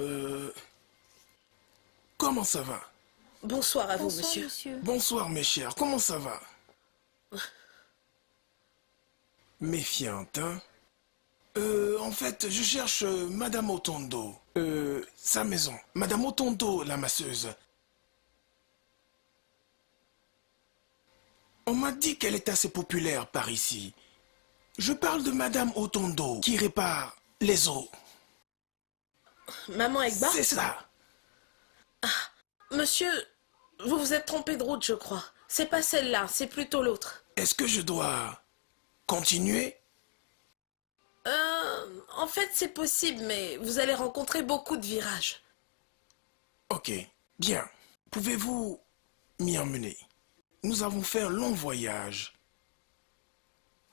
Euh... Comment ça va? Bonsoir à vous, Bonsoir, monsieur. monsieur. Bonsoir, mes chers. Comment ça va? Méfiante, hein? En fait, je cherche Madame Otondo. Sa maison. Madame Otondo, la masseuse. On m'a dit qu'elle est assez populaire par ici. Je parle de Madame Otondo, qui répare les os. Maman Egba? C'est ça. Monsieur, vous vous êtes trompé de route, je crois. C'est pas celle-là, c'est plutôt l'autre. Est-ce que je dois continuer? En fait, c'est possible, mais vous allez rencontrer beaucoup de virages. Ok, bien. Pouvez-vous m'y emmener? Nous avons fait un long voyage.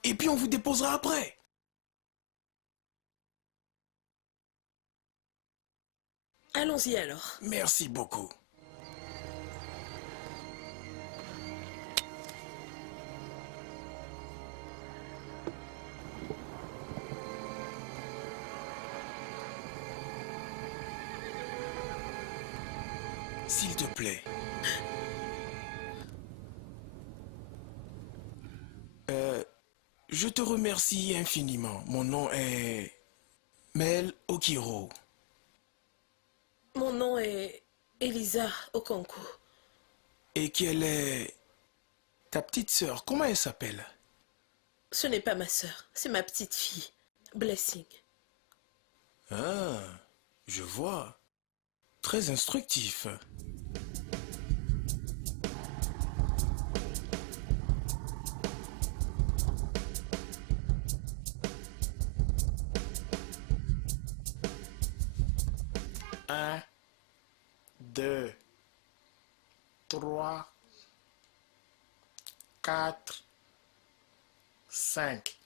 Et puis on vous déposera après. Allons-y alors. Merci beaucoup. S'il te plaît. Je te remercie infiniment. Mon nom est Mel Okiro. Mon nom est Elisa Okonko. Et quelle est ta petite sœur? Comment elle s'appelle? Ce n'est pas ma sœur, c'est ma petite fille, Blessing. Ah, je vois. Très instructif. Un, deux, trois, quatre, cinq.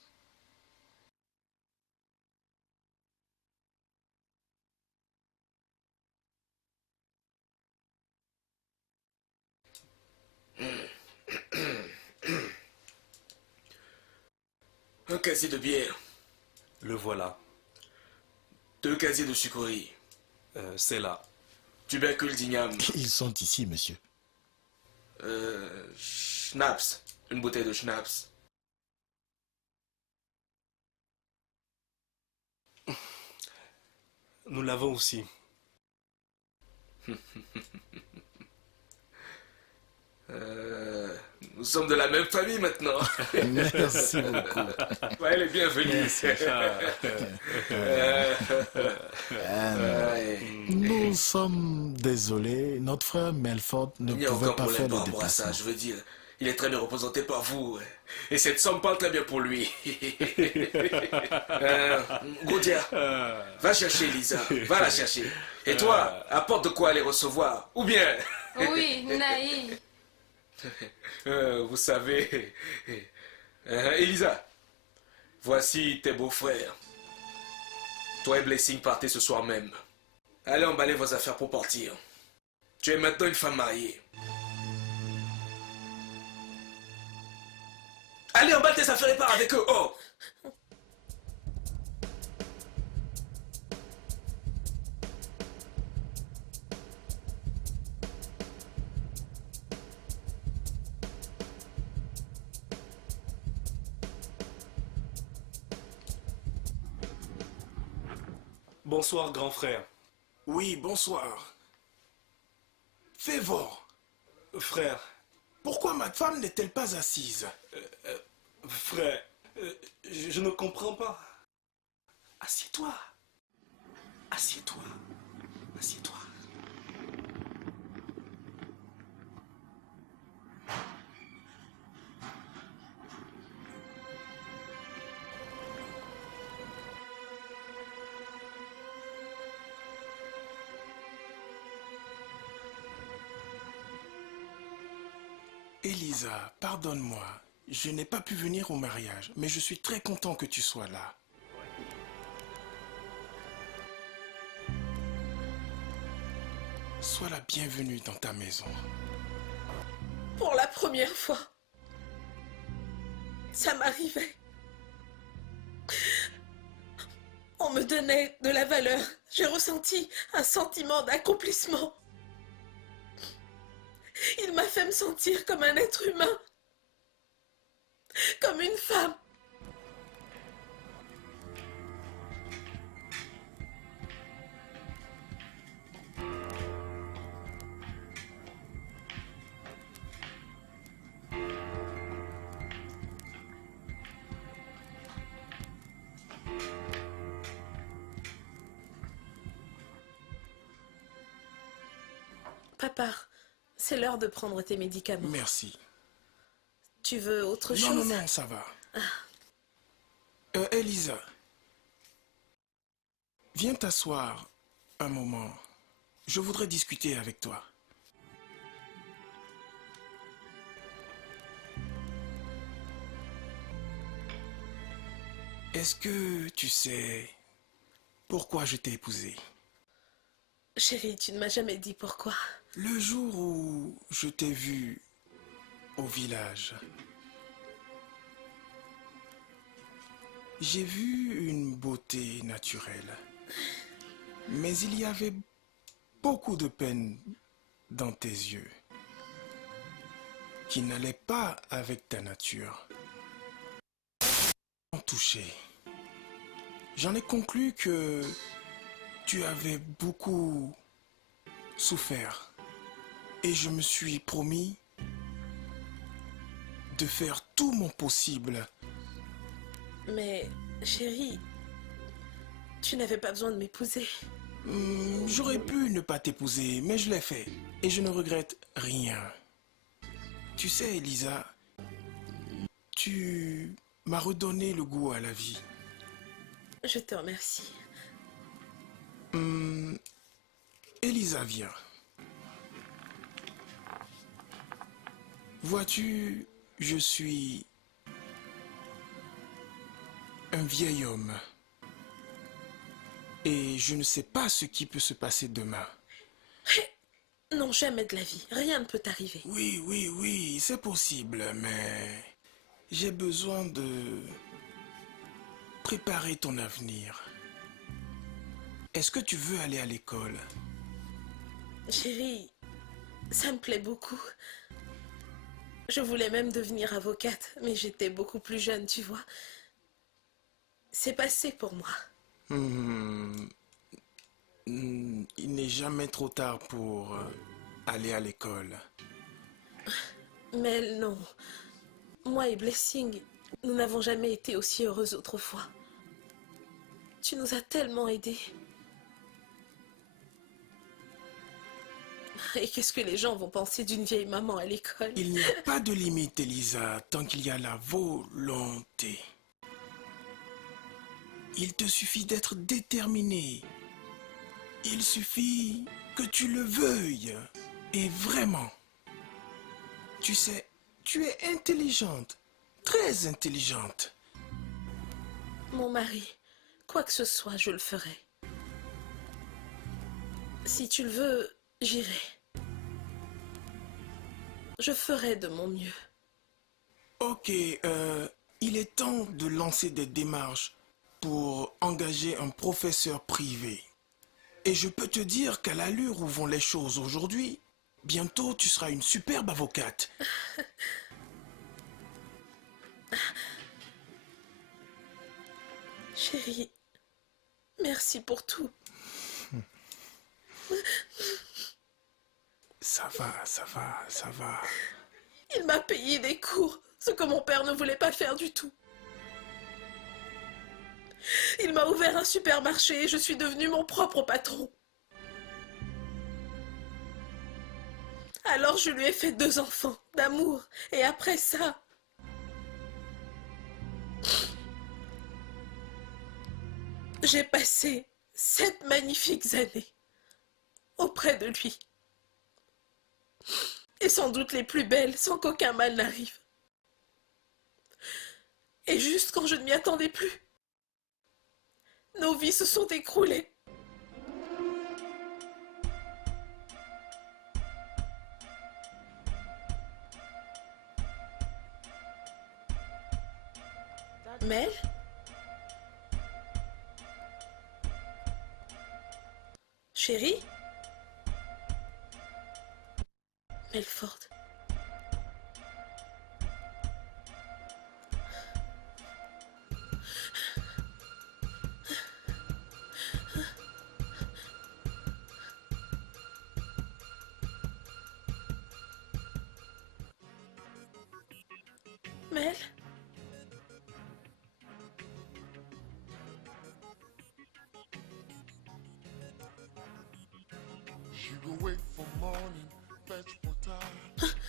Un casier de bière, Le voilà. 2 casiers de sucrerie, C'est là. tubercule d'igname, Ils sont ici, monsieur. schnapps, une bouteille de schnapps. Nous l'avons aussi. Nous sommes de la même famille maintenant. Merci beaucoup. Ouais, elle est bienvenue. Nous sommes désolés. Notre frère Melford ne Il n'y a pouvait aucun pas problème faire par le rapport à ça, déplacement. je veux dire. Il est très bien représenté par vous. Et cette somme parle très bien pour lui. Goudia, va chercher Elisa. Va la chercher. Et toi, apporte de quoi aller recevoir. Ou bien, Oui, Naï. vous savez... Elisa, voici tes beaux-frères. Toi et Blessing partez ce soir même. Allez emballer vos affaires pour partir. Tu es maintenant une femme mariée. Allez, emballe tes affaires et pars avec eux. Oh! Bonsoir, grand frère. Oui, bonsoir. Févor, Frère, pourquoi ma femme n'est-elle pas assise? frère, je ne comprends pas. Assieds-toi. Assieds-toi. Assieds-toi. Elisa, pardonne-moi. Je n'ai pas pu venir au mariage, mais je suis très content que tu sois là. Sois la bienvenue dans ta maison. Pour la première fois, ça m'arrivait. On me donnait de la valeur. J'ai ressenti un sentiment d'accomplissement. Il m'a fait me sentir comme un être humain, comme une femme. Papa, c'est l'heure de prendre tes médicaments. Merci. Tu veux autre Non, chose? non, non, ça va. Elisa, viens t'asseoir un moment. Je voudrais discuter avec toi. Est-ce que tu sais pourquoi je t'ai épousé? Chérie, tu ne m'as jamais dit pourquoi. Le jour où je t'ai vu au village, j'ai vu une beauté naturelle. Mais il y avait beaucoup de peine dans tes yeux qui n'allait pas avec ta nature. En touché, j'en ai conclu que tu avais beaucoup souffert et je me suis promis de faire tout mon possible. Mais, chérie, tu n'avais pas besoin de m'épouser. J'aurais pu ne pas t'épouser, mais je l'ai fait et je ne regrette rien. Tu sais, Elisa, tu m'as redonné le goût à la vie. Je te remercie. Elisa, viens. Vois-tu, je suis un vieil homme. Et je ne sais pas ce qui peut se passer demain. Non, jamais de la vie. Rien ne peut t'arriver. Oui, oui, oui, c'est possible, mais j'ai besoin de préparer ton avenir. Est-ce que tu veux aller à l'école? Chérie, ça me plaît beaucoup. Je voulais même devenir avocate, mais j'étais beaucoup plus jeune, tu vois. C'est passé pour moi. Il n'est jamais trop tard pour aller à l'école. Mais non. Moi et Blessing, nous n'avons jamais été aussi heureux autrefois. Tu nous as tellement aidés. Et qu'est-ce que les gens vont penser d'une vieille maman à l'école? Il n'y a pas de limite, Elisa, tant qu'il y a la volonté. Il te suffit d'être déterminé. Il suffit que tu le veuilles. Et vraiment, tu sais, tu es intelligente, très intelligente. Mon mari, quoi que ce soit, je le ferai. Si tu le veux, j'irai. Je ferai de mon mieux. Ok, il est temps de lancer des démarches pour engager un professeur privé. Et je peux te dire qu'à l'allure où vont les choses aujourd'hui, bientôt tu seras une superbe avocate. Chérie, merci pour tout. Ça va, ça va, ça va. Il m'a payé des cours, ce que mon père ne voulait pas faire du tout. Il m'a ouvert un supermarché et je suis devenue mon propre patron. Alors je lui ai fait 2 enfants d'amour. Et après ça, j'ai passé 7 magnifiques années auprès de lui. Et sans doute les plus belles, sans qu'aucun mal n'arrive. Et juste quand je ne m'y attendais plus, nos vies se sont écroulées. Mel? Chérie? Melford. Mel? She go wait for morning, fetch water,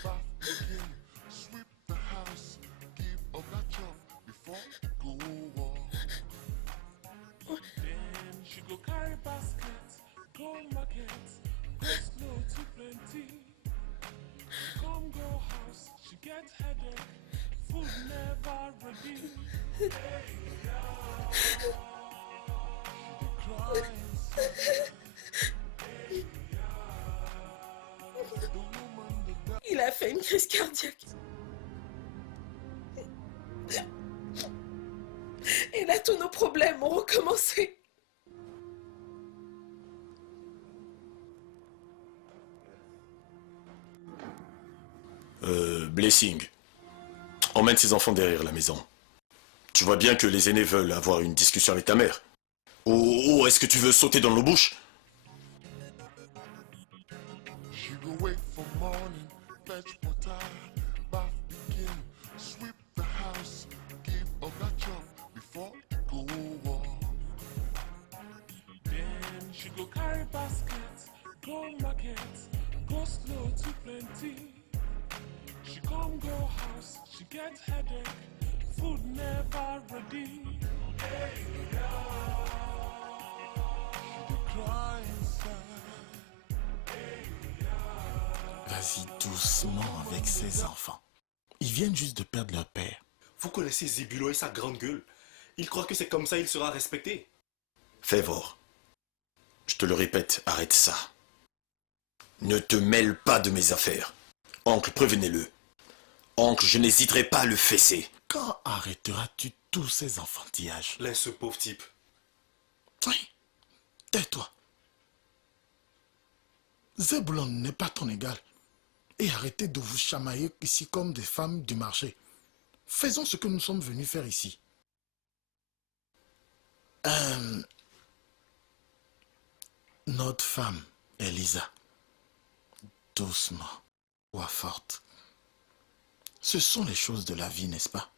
bath again, sweep the house, give up that chop before go walk. Then she go carry basket, go market, go slow to plenty. Come go house, she get headache, food never ready. She dey cry inside. The woman that died. Il a fait une crise cardiaque. Et là, tous nos problèmes ont recommencé. Blessing, emmène ces enfants derrière la maison. Tu vois bien que les aînés veulent avoir une discussion avec ta mère. Ou est-ce que tu veux sauter dans nos bouches? She go wait for morning, fetch water, bath begin, sweep the house, give up that chop before go walk. Then she go carry basket, go market, go slow to plenty. She come go house, she get headache, food never ready. She dey cry inside. Vas-y doucement avec ces enfants. Ils viennent juste de perdre leur père. Vous connaissez Zébulon et sa grande gueule. Il croit que c'est comme ça il sera respecté. Févor, je te le répète, arrête ça. Ne te mêle pas de mes affaires. Oncle, prévenez-le. Oncle, je n'hésiterai pas à le fesser. Quand arrêteras-tu tous ces enfantillages? Laisse ce pauvre type. Oui, tais-toi. Zébulon n'est pas ton égal. Et arrêtez de vous chamailler ici comme des femmes du marché. Faisons ce que nous sommes venus faire ici. Notre femme, Elisa. Doucement, voix forte. Ce sont les choses de la vie, n'est-ce pas?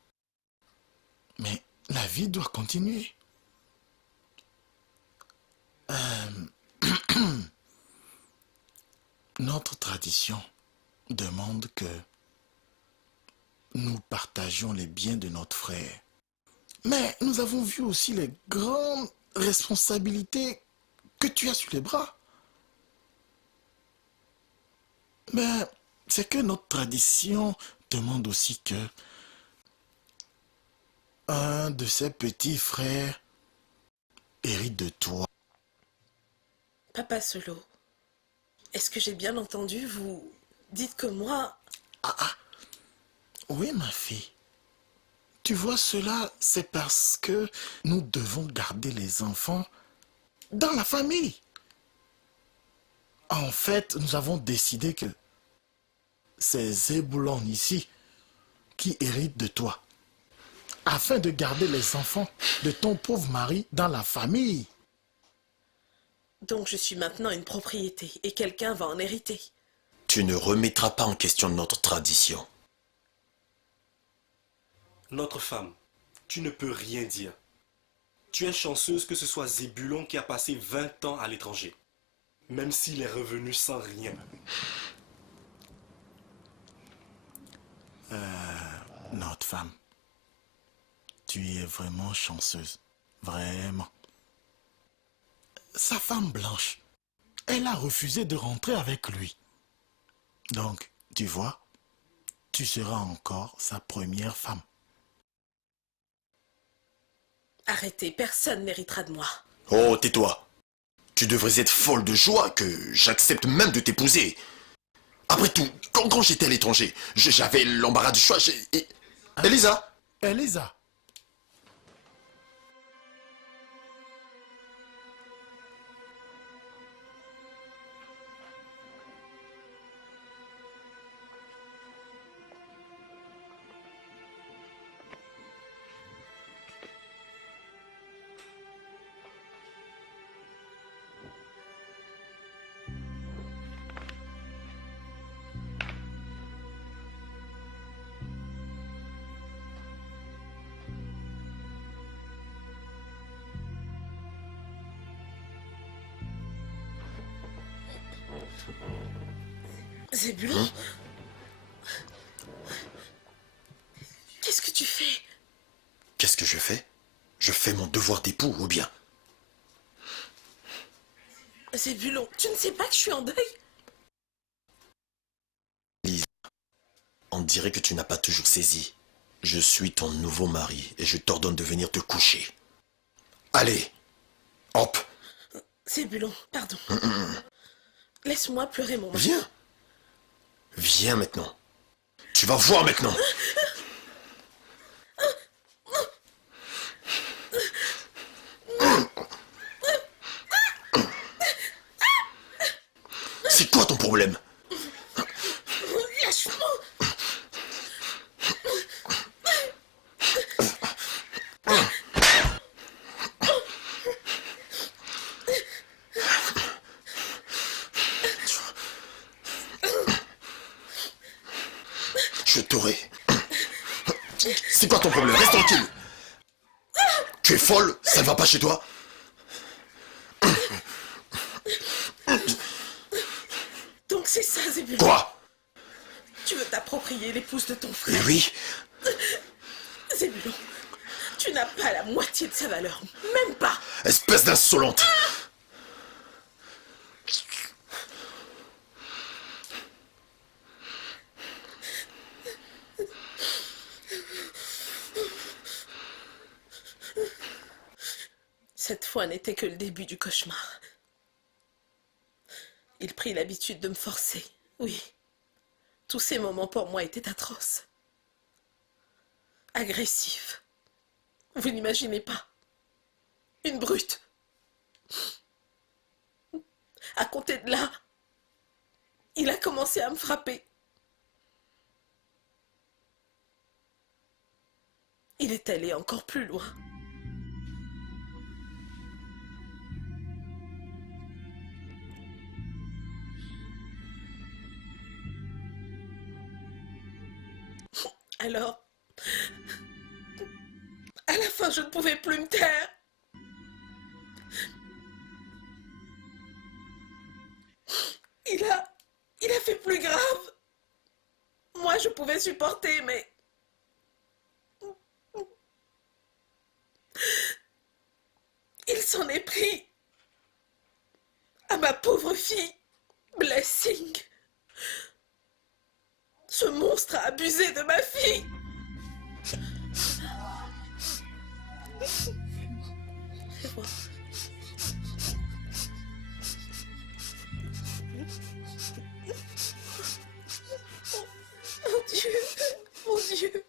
Mais la vie doit continuer. Notre tradition demande que nous partagions les biens de notre frère. Mais nous avons vu aussi les grandes responsabilités que tu as sur les bras. Mais c'est que notre tradition demande aussi que un de ses petits frères hérite de toi. Papa Solo, est-ce que j'ai bien entendu? Vous dites que moi... Oui, ma fille. Tu vois, cela, c'est parce que nous devons garder les enfants dans la famille. En fait, nous avons décidé que c'est Zébulon ici qui hérite de toi, afin de garder les enfants de ton pauvre mari dans la famille. Donc je suis maintenant une propriété et quelqu'un va en hériter. Tu ne remettras pas en question notre tradition. Notre femme, tu ne peux rien dire. Tu es chanceuse que ce soit Zébulon qui a passé 20 ans à l'étranger. Même s'il est revenu sans rien. Notre femme, tu es vraiment chanceuse. Vraiment. Sa femme blanche, elle a refusé de rentrer avec lui. Donc, tu vois, tu seras encore sa première femme. Arrêtez, personne n'héritera de moi. Oh, tais-toi. Tu devrais être folle de joie que j'accepte même de t'épouser. Après tout, quand j'étais à l'étranger, j'avais l'embarras du choix. Elisa! Elisa! Zébulon? Qu'est-ce que tu fais? Qu'est-ce que je fais? Je fais mon devoir d'époux, ou bien? Zébulon, tu ne sais pas que je suis en deuil? Lisa, on dirait que tu n'as pas toujours saisi. Je suis ton nouveau mari et je t'ordonne de venir te coucher. Allez, hop, Zébulon, pardon. Laisse-moi pleurer mon mari. viens. Viens maintenant. Tu vas voir maintenant. C'est quoi ton problème? Lâche-moi! Je t'aurai. C'est quoi ton problème? Reste tranquille. Tu es folle? Ça ne va pas chez toi? Donc c'est ça, Zébulon. Quoi? Tu veux t'approprier l'épouse de ton frère. Eh oui, Zébulon, tu n'as pas la moitié de sa valeur. Même pas. espèce d'insolente. Cette fois n'était que le début du cauchemar. Il prit l'habitude de me forcer. Oui. Tous ces moments pour moi étaient atroces. Agressifs. Vous n'imaginez pas. Une brute. À compter de là, il a commencé à me frapper. Il est allé encore plus loin. Alors, à la fin, je ne pouvais plus me taire. Il a fait plus grave. Moi, je pouvais supporter, mais... il s'en est pris à ma pauvre fille, Blessing. Ce monstre a abusé de ma fille. Fais voir. Mon Dieu, mon Dieu.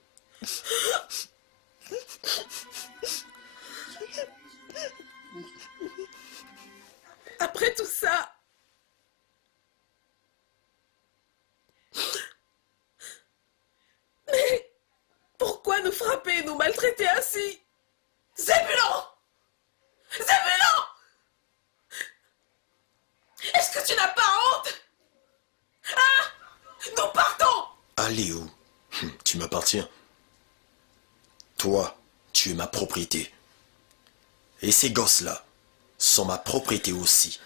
Après tout ça, mais pourquoi nous frapper et nous maltraiter ainsi? Zébulon! Zébulon! Est-ce que tu n'as pas honte? Hein? Nous partons! Allez où? Tu m'appartiens. Toi, tu es ma propriété. Et ces gosses-là sont ma propriété aussi.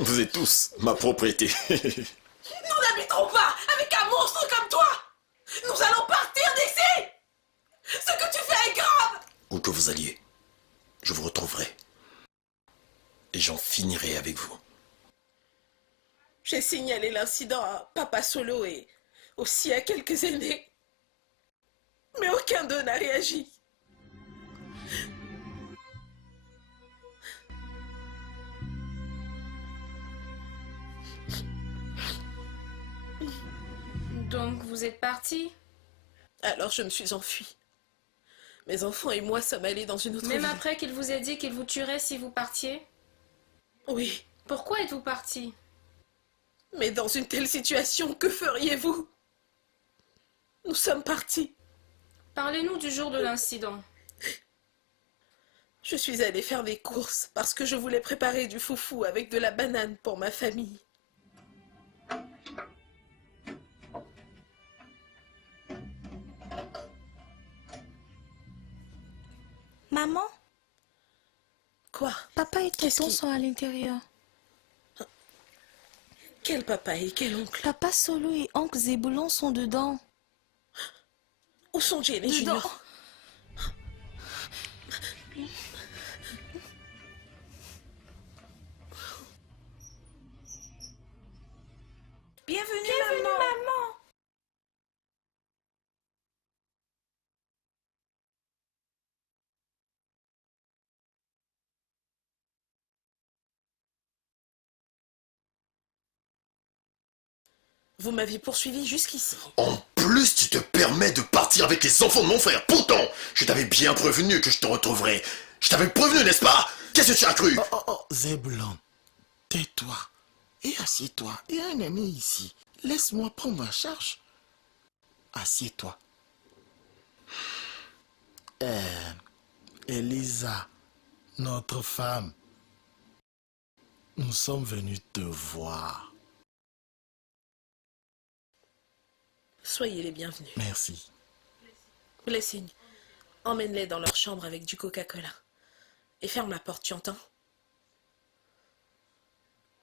Vous êtes tous ma propriété. Nous n'habiterons pas avec un monstre comme toi! Nous allons partir d'ici! Ce que tu fais est grave! Où que vous alliez, je vous retrouverai. Et j'en finirai avec vous. J'ai signalé l'incident à Papa Solo et aussi à quelques aînés. Mais aucun d'eux n'a réagi. Donc vous êtes parti? Alors je me suis enfuie. Mes enfants et moi sommes allés dans une autre Même ville. après qu'il vous ait dit qu'il vous tuerait si vous partiez? Oui, Pourquoi êtes-vous parti? mais dans une telle situation, que feriez-vous? Nous sommes partis. Parlez-nous du jour de l'incident. Je suis allée faire des courses parce que je voulais préparer du foufou avec de la banane pour ma famille. Maman, Quoi? papa et Qu'est-ce tonton qui- sont à l'intérieur. Quel papa et quel oncle? Papa Solo et oncle Zébulon sont dedans. Où sont Jane et Dedans. Junior? Bienvenue, maman. Vous m'aviez poursuivi jusqu'ici. En plus, tu te permets de partir avec les enfants de mon frère. Pourtant, je t'avais bien prévenu que je te retrouverais. Je t'avais prévenu, n'est-ce pas? Qu'est-ce que tu as cru? Oh, Zébulon, tais-toi et assieds-toi. Il y a un ami ici. Laisse-moi prendre ma charge. Assieds-toi. Elisa, notre femme, nous sommes venus te voir. Soyez les bienvenus. Merci. Blessing, emmène-les dans leur chambre avec du Coca-Cola. Et ferme la porte, tu entends?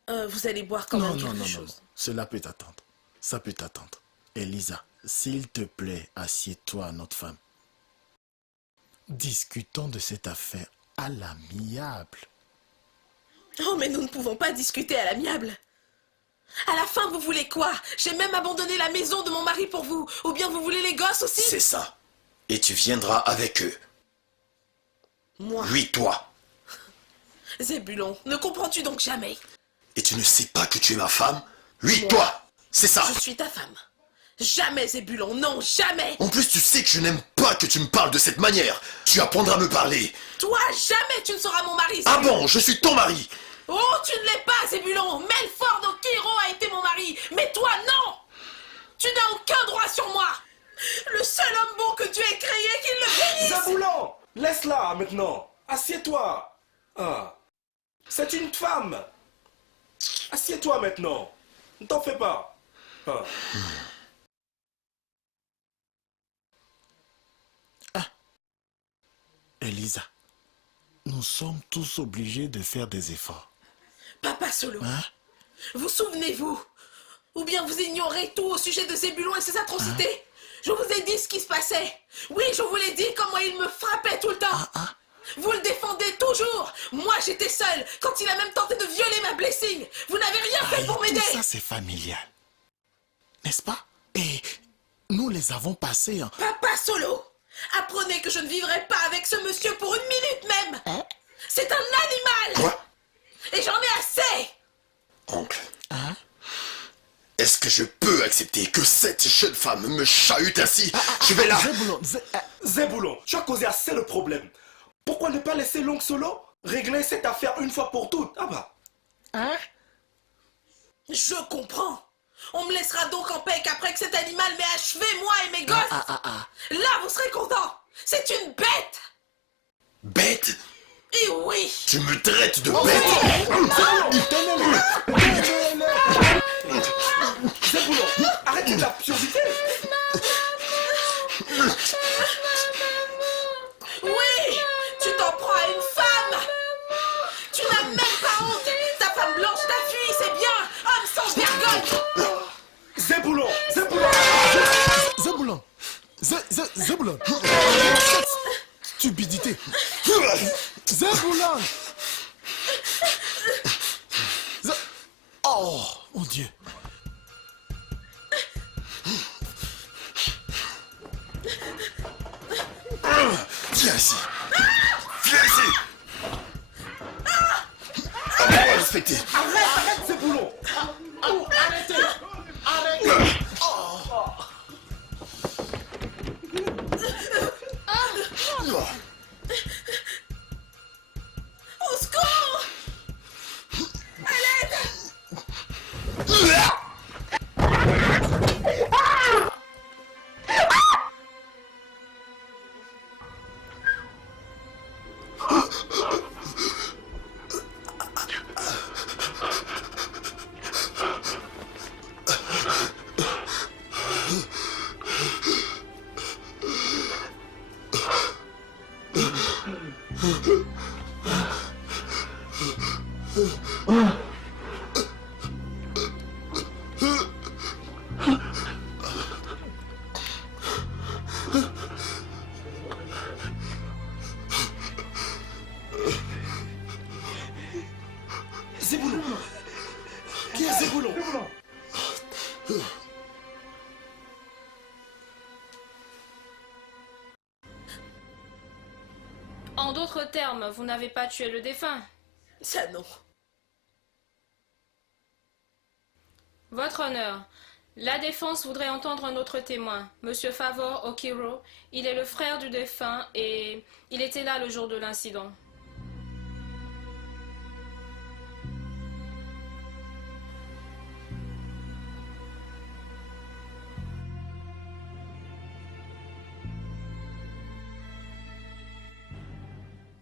Vous allez boire quand même quelque chose. Cela peut attendre. Ça peut t'attendre. Elisa, s'il te plaît, assieds-toi, notre femme. Discutons de cette affaire à l'amiable. Oh, mais nous ne pouvons pas discuter à l'amiable. À la fin, vous voulez quoi? J'ai même abandonné la maison de mon mari pour vous. Ou bien vous voulez les gosses aussi? C'est ça. Et tu viendras avec eux. Moi? Oui, toi. Zébulon, ne comprends-tu donc jamais? Et tu ne sais pas que tu es ma femme? Oui, Moi. toi. C'est ça. Je suis ta femme. Jamais, Zébulon, non, jamais! En plus, tu sais que je n'aime pas que tu me parles de cette manière. Tu apprendras à me parler. Toi, jamais tu ne seras mon mari, Ah Zébulon. bon, je suis ton mari. Oh, tu ne l'es pas, Zébulon. Melford Okiro a été mon mari. Mais toi, non. Tu n'as aucun droit sur moi. Le seul homme bon que Dieu ait créé, qu'il le bénisse. Zébulon, laisse-la maintenant. Assieds-toi. Ah, c'est une femme. Assieds-toi maintenant. Ne t'en fais pas. Ah. Elisa, nous sommes tous obligés de faire des efforts. Papa Solo, Hein? vous souvenez-vous? Ou bien vous ignorez tout au sujet de Zébulon et ses atrocités? Je vous ai dit ce qui se passait. Oui, je vous l'ai dit, comment il me frappait tout le temps. Vous le défendez toujours. Moi, j'étais seule quand il a même tenté de violer ma blessing. Vous n'avez rien fait pour m'aider. Tout ça, c'est familial. N'est-ce pas? Et nous les avons passés en... Papa Solo, apprenez que je ne vivrai pas avec ce monsieur pour une minute même. C'est un animal. Quoi? Et j'en ai assez. Oncle. Est-ce que je peux accepter que cette jeune femme me chahute ainsi? Je vais là. Zébulon, tu as causé assez le problème. Pourquoi ne pas laisser l'oncle Solo régler cette affaire une fois pour toutes? Ah bah. Je comprends. On me laissera donc en paix qu'après que cet animal m'ait achevé, moi et mes gosses. Là, vous serez contents. C'est une bête. Bête? Et oui. Tu me traites de bête? Zébulon, arrête de l'absurdité. Oui, tu t'en prends à une femme. Tu n'as même pas honte. Ta femme blanche t'a fui, c'est bien. Homme sans vergogne. Zébulon, Zébulon. Zébulon. Zébulon. Stupidité. Zébulon. Oh, mon Dieu. Viens ici. Viens ici. Apprends à respecter. Arrête, Zébulon. Arrêtez. Arrêtez. Au secours. À l'aide. En d'autres termes, vous n'avez pas tué le défunt. Ça non. Votre honneur, la défense voudrait entendre un autre témoin, Monsieur Favor Okiro. Il est le frère du défunt et il était là le jour de l'incident.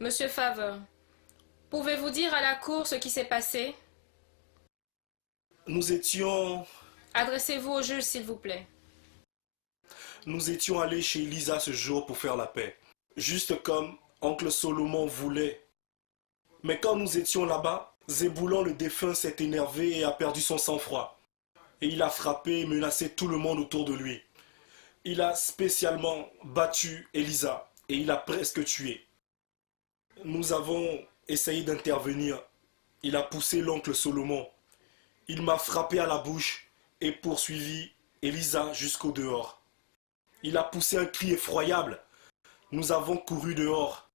Monsieur Favor, pouvez-vous dire à la cour ce qui s'est passé? Nous étions Adressez-vous au juge, s'il vous plaît. allés chez Elisa ce jour pour faire la paix. Juste comme oncle Solomon voulait. Mais quand nous étions là-bas, Zébulon le défunt s'est énervé et a perdu son sang-froid. Et il a frappé et menacé tout le monde autour de lui. Il a spécialement battu Elisa et il a presque tué. Nous avons essayé d'intervenir. Il a poussé l'oncle Solomon. Il m'a frappé à la bouche et poursuivi Elisa jusqu'au dehors. Il a poussé un cri effroyable. Nous avons couru dehors.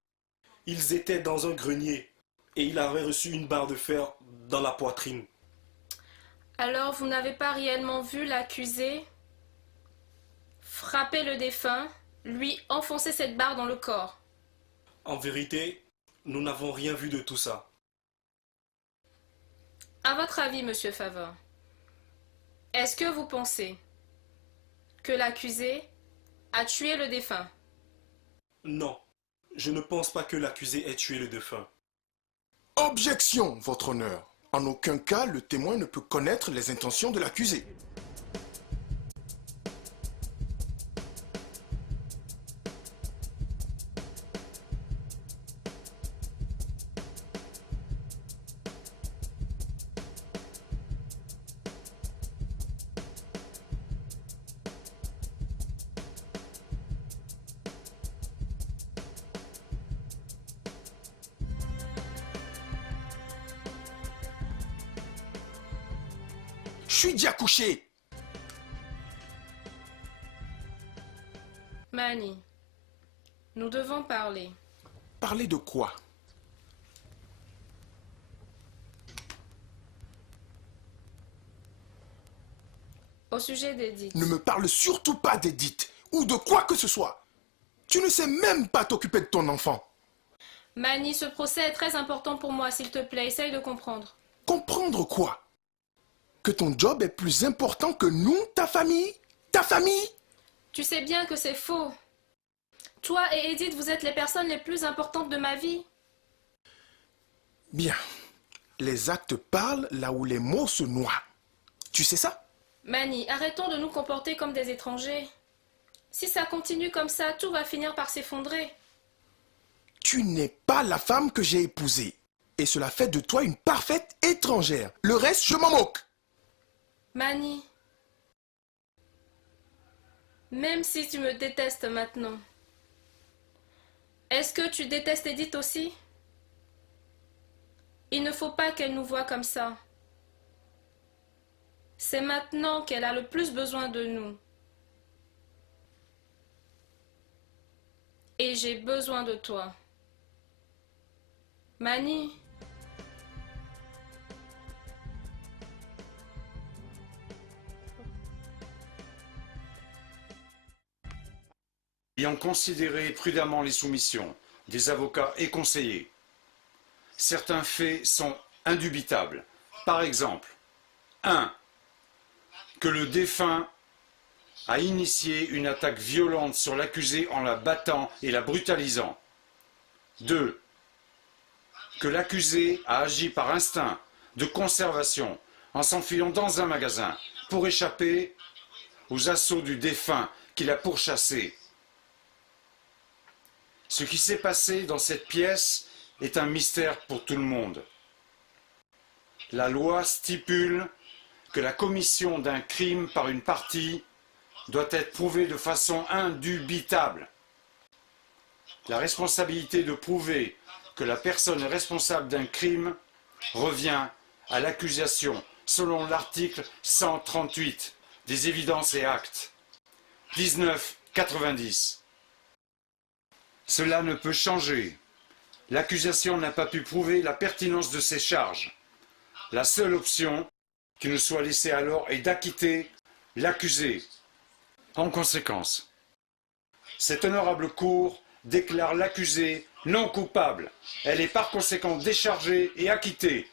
Ils étaient dans un grenier et il avait reçu une barre de fer dans la poitrine. Alors, vous n'avez pas réellement vu l'accusé frapper le défunt, lui enfoncer cette barre dans le corps? En vérité, nous n'avons rien vu de tout ça. À votre avis, Monsieur Favor, est-ce que vous pensez que l'accusé a tué le défunt? Non, je ne pense pas que l'accusé ait tué le défunt. Objection, votre honneur. En aucun cas, le témoin ne peut connaître les intentions de l'accusé. Je suis déjà couché. Manny, nous devons parler. Parler de quoi? Au sujet d'Edith. Ne me parle surtout pas d'Edith ou de quoi que ce soit. Tu ne sais même pas t'occuper de ton enfant. Manny, ce procès est très important pour moi, s'il te plaît. Essaye de comprendre. Comprendre quoi? Que ton job est plus important que nous, ta famille? Ta famille? Tu sais bien que c'est faux. Toi et Edith, vous êtes les personnes les plus importantes de ma vie. Bien. Les actes parlent là où les mots se noient. Tu sais ça? Manny, arrêtons de nous comporter comme des étrangers. Si ça continue comme ça, tout va finir par s'effondrer. Tu n'es pas la femme que j'ai épousée. Et cela fait de toi une parfaite étrangère. Le reste, je m'en moque. Manny, même si tu me détestes maintenant, est-ce que tu détestes Edith aussi? Il ne faut pas qu'elle nous voie comme ça. C'est maintenant qu'elle a le plus besoin de nous. Et j'ai besoin de toi. Manny. Ayant considéré prudemment les soumissions des avocats et conseillers, certains faits sont indubitables. Par exemple, 1. Que le défunt a initié une attaque violente sur l'accusé en la battant et la brutalisant. 2. Que l'accusé a agi par instinct de conservation en s'enfuyant dans un magasin pour échapper aux assauts du défunt qui l'a pourchassé. Ce qui s'est passé dans cette pièce est un mystère pour tout le monde. La loi stipule que la commission d'un crime par une partie doit être prouvée de façon indubitable. La responsabilité de prouver que la personne est responsable d'un crime revient à l'accusation selon l'article 138 des évidences et actes. 19,90. Cela ne peut changer. L'accusation n'a pas pu prouver la pertinence de ses charges. La seule option qui nous soit laissée alors est d'acquitter l'accusé. En conséquence, cette honorable cour déclare l'accusé non coupable. Elle est par conséquent déchargée et acquittée.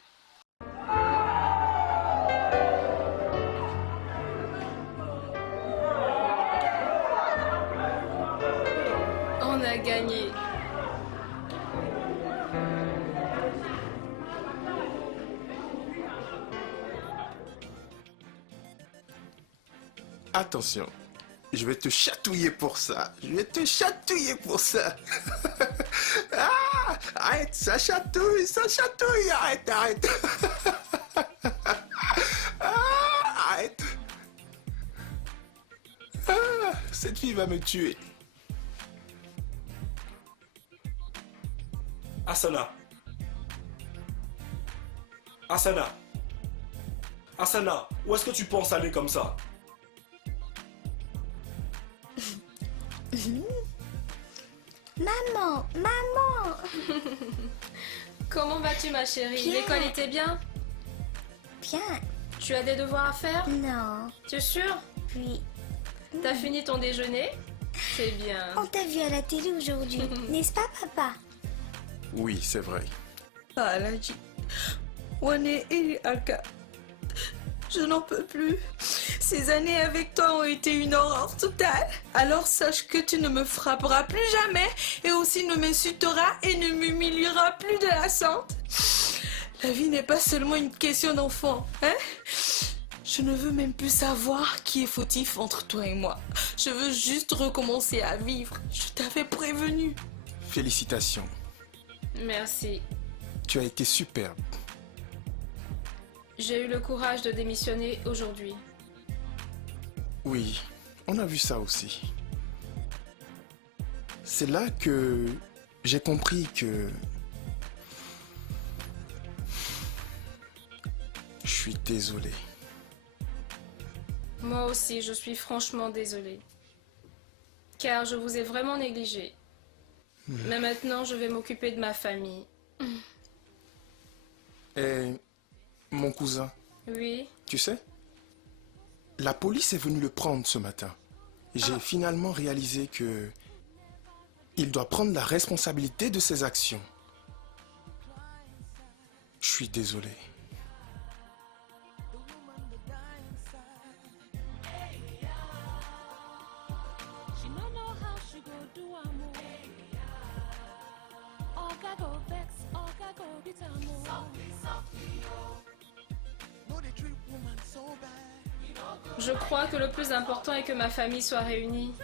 On a gagné. Attention, je vais te chatouiller pour ça. Je vais te chatouiller pour ça. Ah, arrête, ça chatouille, arrête, arrête. Ah, arrête. Ah, cette fille va me tuer. Asana. Asana. Asana, où est-ce que tu penses aller comme ça? Maman, maman. Comment vas-tu, ma chérie? Bien. L'école était bien? Bien. Tu as des devoirs à faire? Non. Tu es sûre? Oui. T'as fini ton déjeuner? C'est bien. On t'a vu à la télé aujourd'hui, n'est-ce pas, papa? Oui, c'est vrai. Alaji, Wane et Aka, je n'en peux plus. Ces années avec toi ont été une horreur totale. Alors sache que tu ne me frapperas plus jamais et aussi ne m'insulteras et ne m'humilieras plus de la sorte. La vie n'est pas seulement une question d'enfant, hein? Je ne veux même plus savoir qui est fautif entre toi et moi. Je veux juste recommencer à vivre. Je t'avais prévenu. Félicitations. Merci. Tu as été superbe. J'ai eu le courage de démissionner aujourd'hui. Oui, on a vu ça aussi. C'est là que j'ai compris que je suis désolé. Moi aussi, je suis franchement désolée. Car je vous ai vraiment négligé. Mais maintenant, je vais m'occuper de ma famille. Et mon cousin, Oui, tu sais, la police est venue le prendre ce matin. J'ai finalement réalisé que il doit prendre la responsabilité de ses actions. Je suis désolé. je crois que le plus important est que ma famille soit réunie.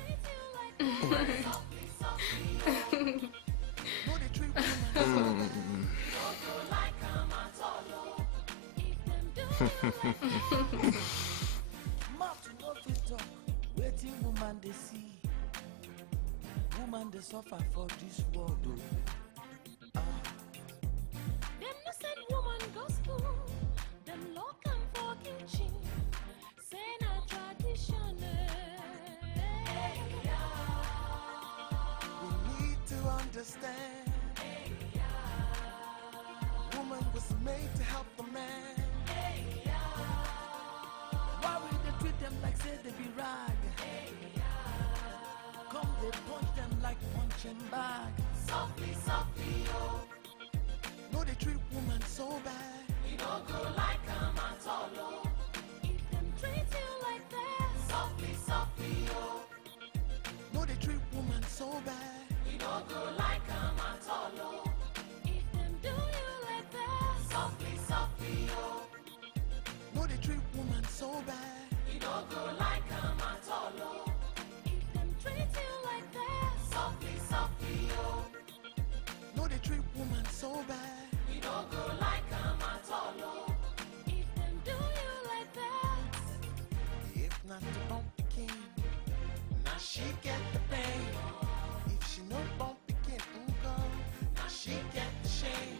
Woman they suffer for this world. Them no send woman go school. Them lock and for kitchen. Say na tradition. We need to understand. Woman was made to help the man. Why will they treat them like say they be rag? Come they punch them like punching bag. Softly, softly, oh. No, they treat woman so bad. You don't go like a man solo. If them treat you like that. Softly, softly, oh. No, they treat woman so bad. You don't go like a man solo. If them do you like that. Softly, softly, oh. No, they treat woman so bad. You don't go like a man solo. Treat you like that. Softly, softly, oh. No, they treat woman so bad. You don't go like a man solo. If them do you like that. If not to bump the king, now she get the pain. If she no bump the king, now she get the shame.